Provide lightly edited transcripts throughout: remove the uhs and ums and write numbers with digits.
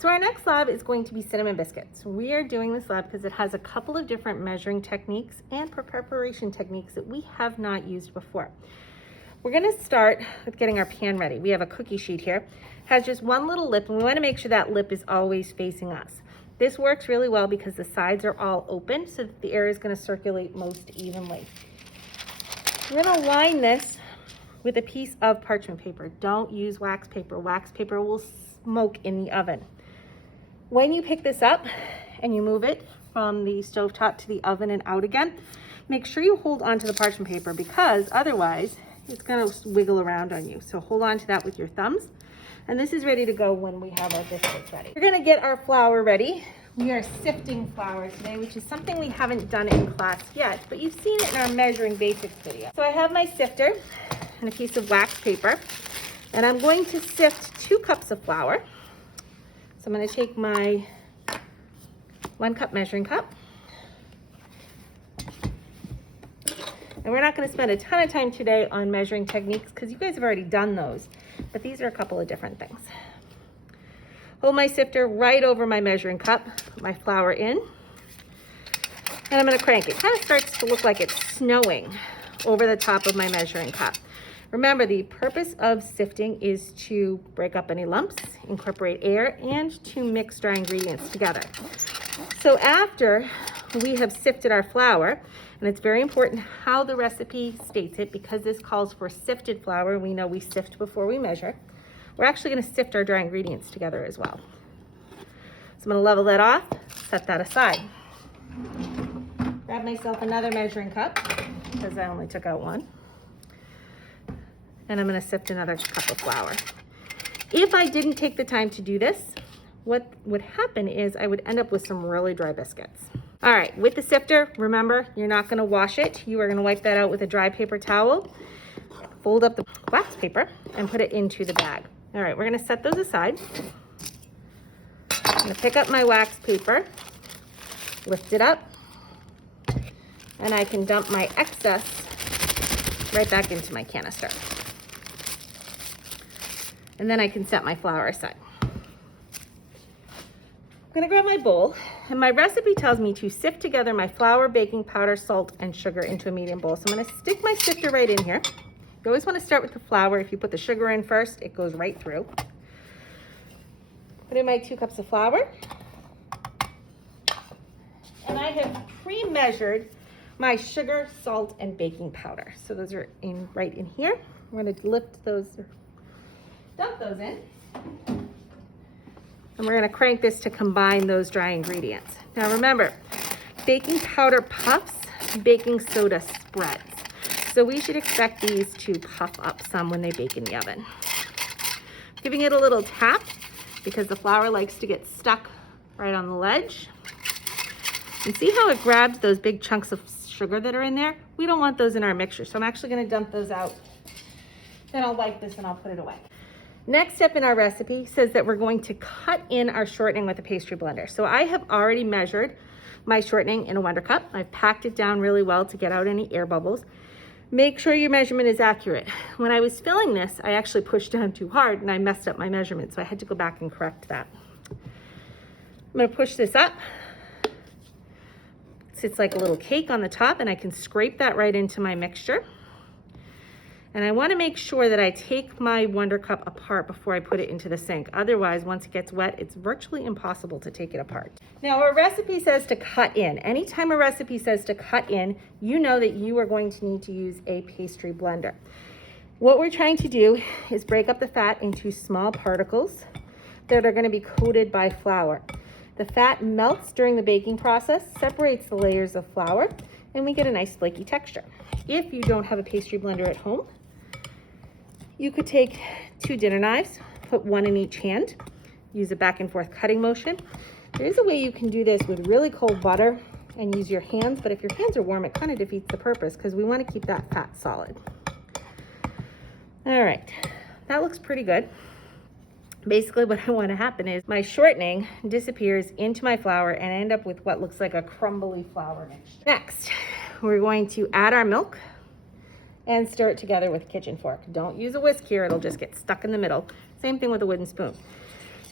So our next lab is going to be cinnamon biscuits. We are doing this lab because it has a couple of different measuring techniques and preparation techniques that we have not used before. We're gonna start with getting our pan ready. We have a cookie sheet here. It has just one little lip, and we wanna make sure that lip is always facing us. This works really well because the sides are all open, so that the air is gonna circulate most evenly. We're gonna line this with a piece of parchment paper. Don't use wax paper. Wax paper will smoke in the oven. When you pick this up and you move it from the stovetop to the oven and out again, make sure you hold onto the parchment paper because otherwise it's gonna wiggle around on you. So hold on to that with your thumbs. And this is ready to go when we have our biscuits ready. We're gonna get our flour ready. We are sifting flour today, which is something we haven't done in class yet, but you've seen it in our measuring basics video. So I have my sifter and a piece of wax paper, and I'm going to sift 2 cups of flour. So I'm going to take my 1 cup measuring cup. And we're not going to spend a ton of time today on measuring techniques because you guys have already done those, but these are a couple of different things. Hold my sifter right over my measuring cup, put my flour in, and I'm going to crank it. It kind of starts to look like it's snowing over the top of my measuring cup. Remember, the purpose of sifting is to break up any lumps, incorporate air, and to mix dry ingredients together. So after we have sifted our flour, and it's very important how the recipe states it because this calls for sifted flour. We know we sift before we measure. We're actually going to sift our dry ingredients together as well. So I'm going to level that off, set that aside. Grab myself another measuring cup because I only took out 1. And I'm gonna sift another cup of flour. If I didn't take the time to do this, what would happen is I would end up with some really dry biscuits. All right, with the sifter, remember, you're not gonna wash it. You are gonna wipe that out with a dry paper towel, fold up the wax paper, and put it into the bag. All right, we're gonna set those aside. I'm gonna pick up my wax paper, lift it up, and I can dump my excess right back into my canister. And then I can set my flour aside. I'm gonna grab my bowl, and my recipe tells me to sift together my flour, baking powder, salt, and sugar into a medium bowl. So I'm gonna stick my sifter right in here. You always wanna start with the flour. If you put the sugar in first, it goes right through. Put in my 2 cups of flour. And I have pre-measured my sugar, salt, and baking powder. So those are right in here. I'm gonna lift those, dump those in, and we're going to crank this to combine those dry ingredients. Now remember, baking powder puffs, baking soda spreads. So we should expect these to puff up some when they bake in the oven. Giving it a little tap because the flour likes to get stuck right on the ledge. And see how it grabs those big chunks of sugar that are in there? We don't want those in our mixture, so I'm actually going to dump those out. Then I'll wipe this and I'll put it away. Next step in our recipe says that we're going to cut in our shortening with a pastry blender. So I have already measured my shortening in a Wonder Cup. I've packed it down really well to get out any air bubbles. Make sure your measurement is accurate. When I was filling this, I actually pushed down too hard and I messed up my measurement, so I had to go back and correct that. I'm gonna push this up. It sits like a little cake on the top, and I can scrape that right into my mixture. And I want to make sure that I take my Wonder Cup apart before I put it into the sink. Otherwise, once it gets wet, it's virtually impossible to take it apart. Now, our recipe says to cut in. Anytime a recipe says to cut in, you know that you are going to need to use a pastry blender. What we're trying to do is break up the fat into small particles that are going to be coated by flour. The fat melts during the baking process, separates the layers of flour, and we get a nice flaky texture. If you don't have a pastry blender at home, you could take 2 dinner knives, put 1 in each hand, use a back and forth cutting motion. There is a way you can do this with really cold butter and use your hands, but if your hands are warm, it kind of defeats the purpose because we want to keep that fat solid. All right, that looks pretty good. Basically what I want to happen is my shortening disappears into my flour and I end up with what looks like a crumbly flour mixture. Next, we're going to add our milk and stir it together with a kitchen fork. Don't use a whisk here, it'll just get stuck in the middle. Same thing with a wooden spoon.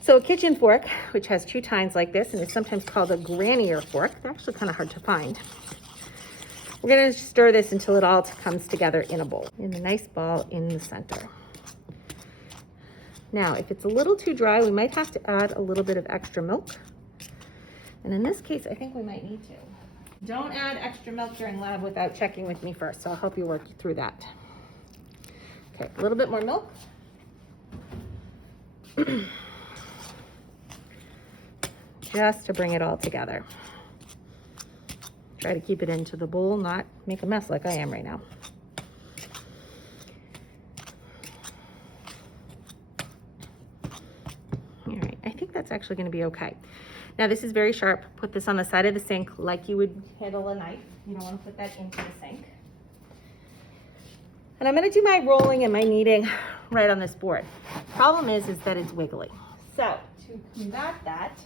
So a kitchen fork, which has 2 tines like this, and is sometimes called a granier fork. They're actually kind of hard to find. We're gonna stir this until it all comes together in a bowl, in a nice ball in the center. Now, if it's a little too dry, we might have to add a little bit of extra milk. And in this case, I think we might need to. Don't add extra milk during lab without checking with me first, so I'll help you work through that. Okay, a little bit more milk. Just to bring it all together. Try to keep it into the bowl, not make a mess like I am right now. All right, I think that's actually going to be okay. Now this is very sharp. Put this on the side of the sink like you would handle a knife. You don't want to put that into the sink. And I'm going to do my rolling and my kneading right on this board. Problem is that it's wiggly. So to combat that,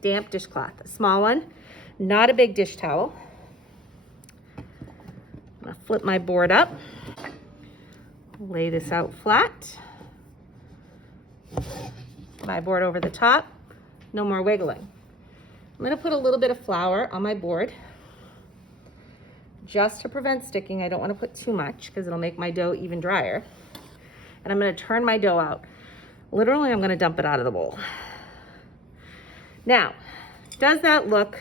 damp dishcloth, a small one, not a big dish towel. I'm going to flip my board up, lay this out flat, my board over the top. No more wiggling. I'm going to put a little bit of flour on my board just to prevent sticking. I don't want to put too much because it'll make my dough even drier. And I'm going to turn my dough out. Literally, I'm going to dump it out of the bowl. Now, does that look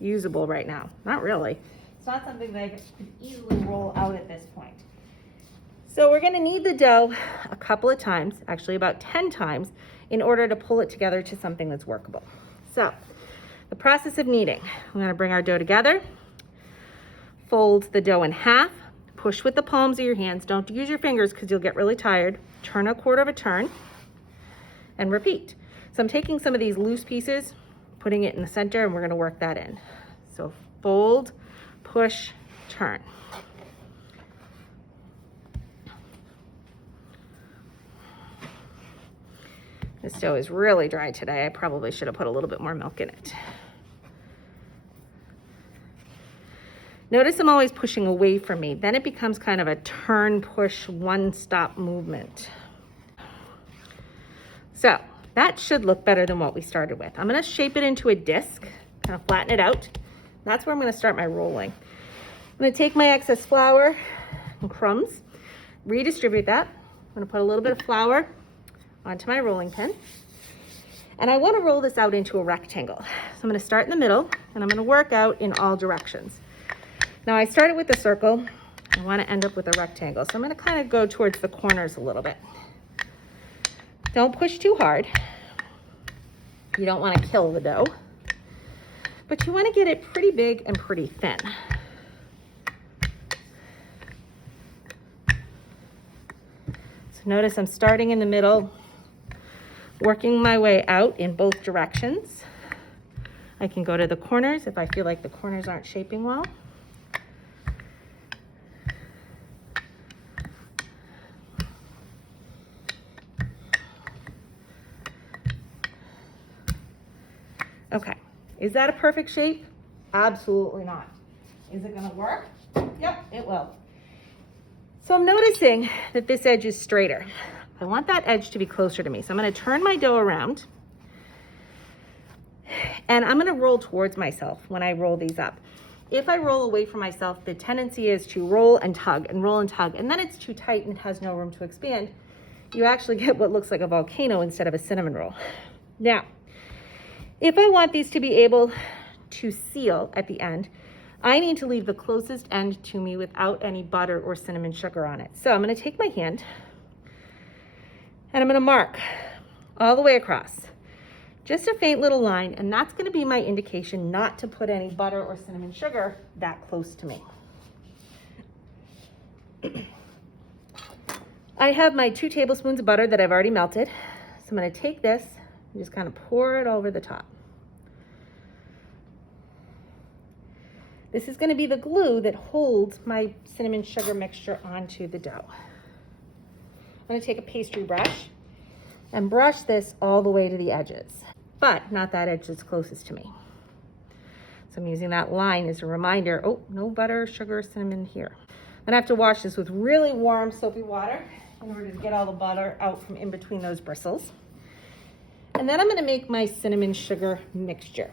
usable right now? Not really. It's not something that I could easily roll out at this point. So we're going to knead the dough a couple of times, actually about 10 times, in order to pull it together to something that's workable. So the process of kneading, we're going to bring our dough together, fold the dough in half, push with the palms of your hands. Don't use your fingers because you'll get really tired. Turn a quarter of a turn and repeat. So I'm taking some of these loose pieces, putting it in the center, and we're going to work that in. So fold, push, turn. This dough is really dry today. I probably should have put a little bit more milk in it. Notice I'm always pushing away from me. Then it becomes kind of a turn, push, one-stop movement. So that should look better than what we started with. I'm going to shape it into a disc, kind of flatten it out. That's where I'm going to start my rolling. I'm going to take my excess flour and crumbs, redistribute that. I'm going to put a little bit of flour onto my rolling pin. And I want to roll this out into a rectangle. So I'm going to start in the middle and I'm going to work out in all directions. Now I started with a circle. I want to end up with a rectangle. So I'm going to kind of go towards the corners a little bit. Don't push too hard. You don't want to kill the dough. But you want to get it pretty big and pretty thin. So notice I'm starting in the middle, working my way out in both directions. I can go to the corners if I feel like the corners aren't shaping well. Okay, is that a perfect shape? Absolutely not. Is it gonna work? Yep, it will. So I'm noticing that this edge is straighter. I want that edge to be closer to me. So I'm gonna turn my dough around and I'm gonna roll towards myself when I roll these up. If I roll away from myself, the tendency is to roll and tug, and then it's too tight and has no room to expand. You actually get what looks like a volcano instead of a cinnamon roll. Now, if I want these to be able to seal at the end, I need to leave the closest end to me without any butter or cinnamon sugar on it. So I'm going to take my hand and I'm going to mark all the way across. Just a faint little line, and that's going to be my indication not to put any butter or cinnamon sugar that close to me. I have my 2 tablespoons of butter that I've already melted. So I'm going to take this and just kind of pour it over the top. This is going to be the glue that holds my cinnamon sugar mixture onto the dough. I'm going to take a pastry brush and brush this all the way to the edges, but not that edge that's closest to me. So I'm using that line as a reminder, oh, no butter, sugar, cinnamon here. I'm going to have to wash this with really warm soapy water in order to get all the butter out from in between those bristles. And then I'm gonna make my cinnamon sugar mixture.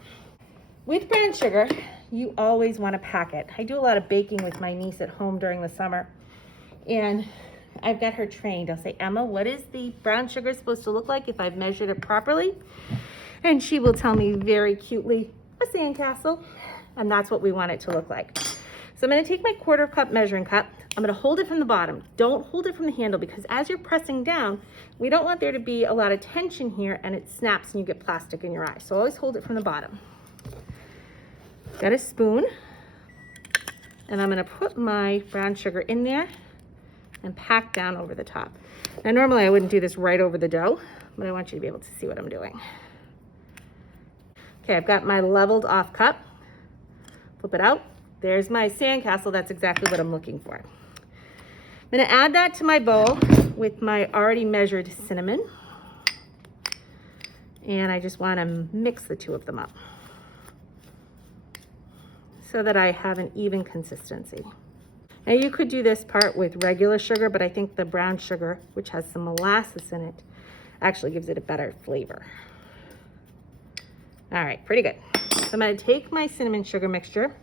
With brown sugar, you always wanna pack it. I do a lot of baking with my niece at home during the summer, and I've got her trained. I'll say, Emma, what is the brown sugar supposed to look like if I've measured it properly? And she will tell me very cutely, a sandcastle, and that's what we want it to look like. So I'm gonna take my 1/4 cup measuring cup. I'm gonna hold it from the bottom. Don't hold it from the handle, because as you're pressing down, we don't want there to be a lot of tension here and it snaps and you get plastic in your eye. So always hold it from the bottom. Got a spoon, and I'm gonna put my brown sugar in there and pack down over the top. Now normally I wouldn't do this right over the dough, but I want you to be able to see what I'm doing. Okay, I've got my leveled off cup. Flip it out. There's my sandcastle. That's exactly what I'm looking for. I'm gonna add that to my bowl with my already measured cinnamon. And I just wanna mix the two of them up so that I have an even consistency. Now you could do this part with regular sugar, but I think the brown sugar, which has some molasses in it, actually gives it a better flavor. All right, pretty good. So I'm gonna take my cinnamon sugar mixture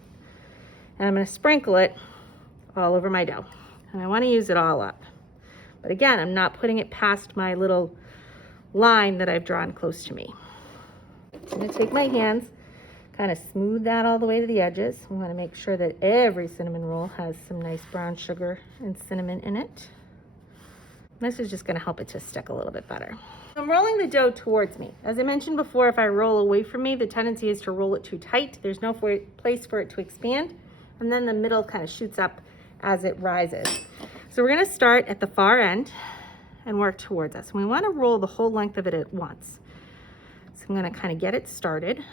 and I'm gonna sprinkle it all over my dough. And I wanna use it all up. But again, I'm not putting it past my little line that I've drawn close to me. I'm gonna take my hands, kind of smooth that all the way to the edges. We wanna make sure that every cinnamon roll has some nice brown sugar and cinnamon in it. This is just gonna help it to stick a little bit better. I'm rolling the dough towards me. As I mentioned before, if I roll away from me, the tendency is to roll it too tight. There's no place for it to expand, and then the middle kind of shoots up as it rises. So we're gonna start at the far end and work towards us. We wanna roll the whole length of it at once. So I'm gonna kind of get it started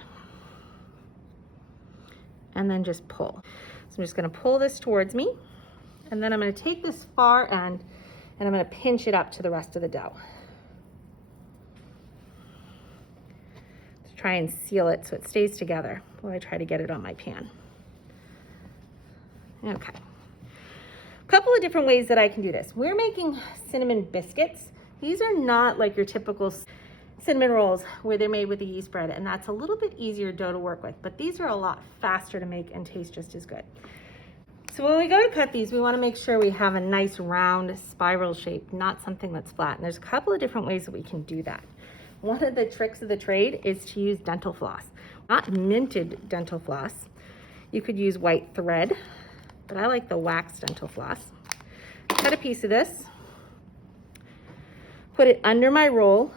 and then just pull. So I'm just gonna pull this towards me, and then I'm gonna take this far end and I'm gonna pinch it up to the rest of the dough. Try and seal it so it stays together while I try to get it on my pan. Okay. A couple of different ways that I can do this. We're making cinnamon biscuits. These are not like your typical cinnamon rolls where they're made with a yeast bread, and that's a little bit easier dough to work with, but these are a lot faster to make and taste just as good. So when we go to cut these, we want to make sure we have a nice round spiral shape, not something that's flat. And there's a couple of different ways that we can do that. One of the tricks of the trade is to use dental floss, not minted dental floss. You could use white thread, but I like the wax dental floss. Cut a piece of this, put it under my roll,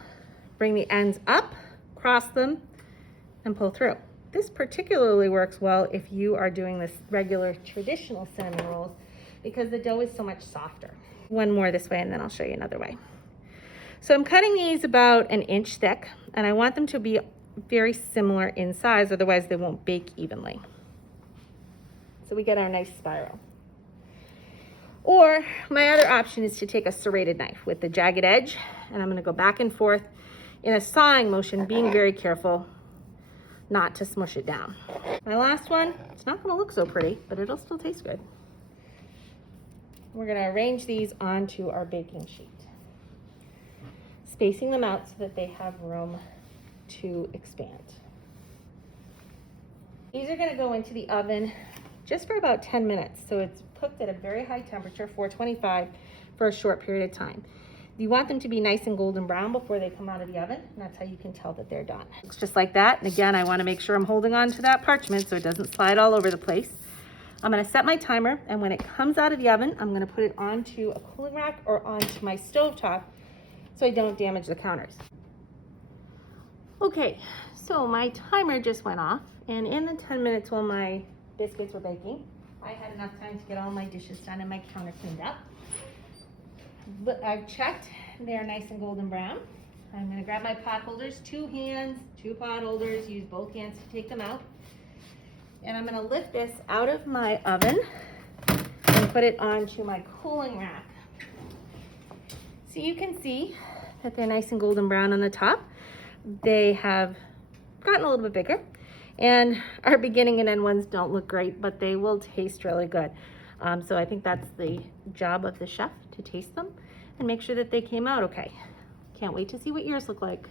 bring the ends up, cross them, and pull through. This particularly works well if you are doing this regular traditional cinnamon rolls because the dough is so much softer. One more this way and then I'll show you another way. So I'm cutting these about 1 inch thick, and I want them to be very similar in size, otherwise they won't bake evenly. So we get our nice spiral. Or my other option is to take a serrated knife with the jagged edge, and I'm gonna go back and forth in a sawing motion, being very careful not to smush it down. My last one, it's not gonna look so pretty, but it'll still taste good. We're gonna arrange these onto our baking sheet, spacing them out so that they have room to expand. These are gonna go into the oven just for about 10 minutes. So it's cooked at a very high temperature, 425, for a short period of time. You want them to be nice and golden brown before they come out of the oven, and that's how you can tell that they're done. Looks just like that. And again, I wanna make sure I'm holding on to that parchment so it doesn't slide all over the place. I'm gonna set my timer, and when it comes out of the oven, I'm gonna put it onto a cooling rack or onto my stovetop so I don't damage the counters. Okay, so my timer just went off, and in the 10 minutes while my biscuits were baking, I had enough time to get all my dishes done and my counter cleaned up. But I've checked, they're nice and golden brown. I'm gonna grab my pot holders, 2 hands, 2 pot holders, use both hands to take them out. And I'm gonna lift this out of my oven and put it onto my cooling rack. So you can see that they're nice and golden brown on the top. They have gotten a little bit bigger, and our beginning and end ones don't look great, but they will taste really good. So I think that's the job of the chef, to taste them and make sure that they came out okay. Can't wait to see what yours look like.